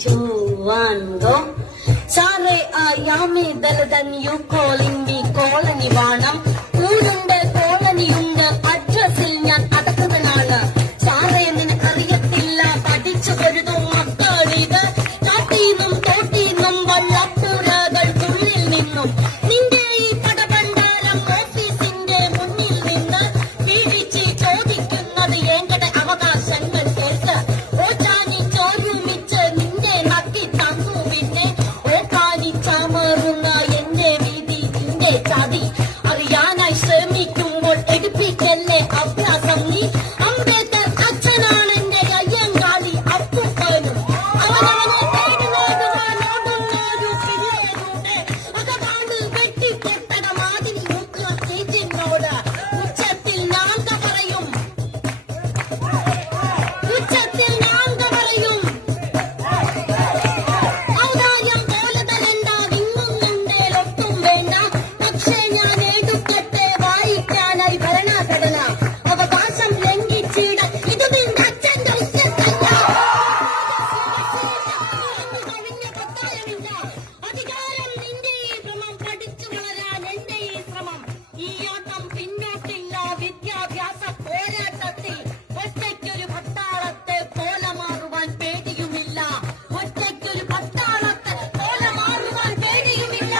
2, 1, go. Sorry, yummy, better than you calling me colony വാണം ഊരുണ്ട് കോളനിയുണ്ട് അഡ്രസ്സിൽ ഞാൻ അടക്കുന്നതാണ് സാറേ നിനക്കറിയത്തില്ല പഠിച്ചു പൊരുതും മക്കളിത് കാട്ടീന്നും തോട്ടീന്നും വള്ളപ്പുരകൾക്കുള്ളിൽ നിന്നും നിന്റെ ഈ പടപണ്ടാരം ഓഫീസിന്റെ മുന്നിൽ നിന്ന് വീഴിച്ച് ചോദിക്കുന്നത് എന്റെ അവകാശങ്ങൾ കേട്ട് ഓച്ചാനി ചോരുമിച്ച് നിന്നെ നക്കി തന്നു പിന്നെ ഓക്കാനി ചമറുന്ന എന്റെ വീതി നിന്റെ ചതി അറിയാനായി ശ്രമിക്കുമ്പോൾ എടുപ്പിക്കല്ലേ അഭ്യാസം നീ അംബേദ്കർ അച്ഛനാണ് എന്റെ അയ്യങ്കാളി അപ്പൂപ്പനും അവനവനെ തേടി നേടുവാനോടുന്നൊരു പിള്ളേരുടെ അകപാട് വെട്ടിക്കെട്ടട മാതിരി മുക്കുക ചേച്ചിനോട് ഉച്ചത്തിൽ നാങ്ക പറയും ഉച്ചത്തിൽ നാങ്ക പറയും ഔദാര്യം പോലെ തരണ്ട വിങ്ങുന്നുണ്ടേലൊട്ടും വേണ്ട പക്ഷേ ഞാൻ എടുക്കട്ടെ വായിക്കാനായി ഭരണഘടന അവകാശം ലംഘിച്ചിട ഇത് നിന്റെ അച്ഛന്റെ ഉച്ചത്തല്ല കഴിഞ്ഞ പത്തായമില്ല അധികാരം നിന്റെ ഈ ഭ്രമം പഠിച്ചു വളരാൻ എന്റെ ഈ ശ്രമം ഈ ഓട്ടം പിന്നോട്ടില്ല വിദ്യാഭ്യാസ പോരാട്ടത്തിൽ ഒറ്റയ്ക്കൊരു പട്ടാളത്തെ പോലെ മാറുവാൻ പേടിയുമില്ല ഒറ്റയ്ക്കൊരു പട്ടാളത്തെ പോലെ മാറുവാൻ പേടിയുമില്ല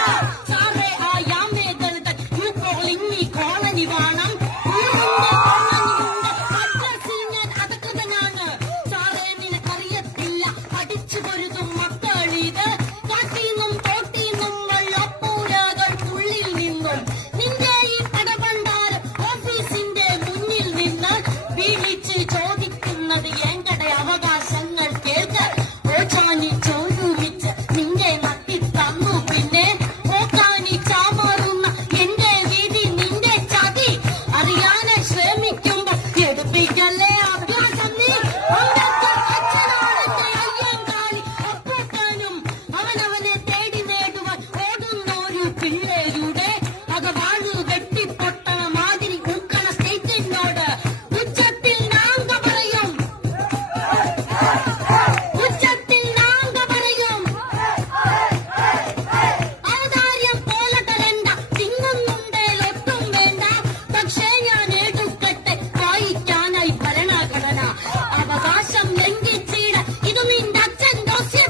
സാറേ ആ യാമേ ദളിതൻ യു കോളിംഗ് മീ കോളനി വേണം അഡ്രസ്സിൽ ഞാൻ അടക്കുന്നതാണ് സാറേ നിനക്കറിയത്തില്ല പഠിച്ചു പൊരുതും മക്കളിത് കാട്ടീന്നും തോട്ടീന്നും വള്ളപ്പൂരകൾക്കുള്ളിൽ നിന്നും നിന്റെ ഈ പടപണ്ടാരം ഓഫീസിന്റെ മുന്നിൽ നിന്ന് വീഴിച്ച് ചോദിക്കുന്നത് എന്റെ അവകാശങ്ങൾ കേട്ട് ഓച്ചാനി ചോരുമിച്ച് നിന്നെ നട്ടി തന്നു പിന്നെ ഓക്കാനി ചാമാറുന്ന എന്റെ വീതി നിന്റെ ചതി അറിയാനായി ശ്രമിക്കുമ്പോൾ എടുപ്പിക്കല്ലേ അഭ്യാസം നീ അംബേദ്കർ അച്ഛനാണെന്റെ അയ്യങ്കാളി അപ്പൂപ്പനും അവനവനെ തേടി നേടുവാൻ ഓടുന്നൊരു പിള്ളേരുടെ അകവാഴ് വെട്ടിപ്പൊട്ടണ മാതിരി ഊക്കണ സ്റ്റേറ്റിനോട് ഉച്ചത്തിൽ നാങ്ക പറയും ഉച്ചത്തിൽ നാങ്ക പറയും ഔദാര്യം പോലെ തരണ്ട തിങ്ങുന്നുണ്ടേലൊട്ടും വേണ്ട പക്ഷേ ഞാൻ എടുക്കട്ടെ വായിക്കാനായി ഭരണഘടന അവകാശം ലംഘിച്ചിട ഇത് നിന്റെ അച്ഛൻ ദോസ്യ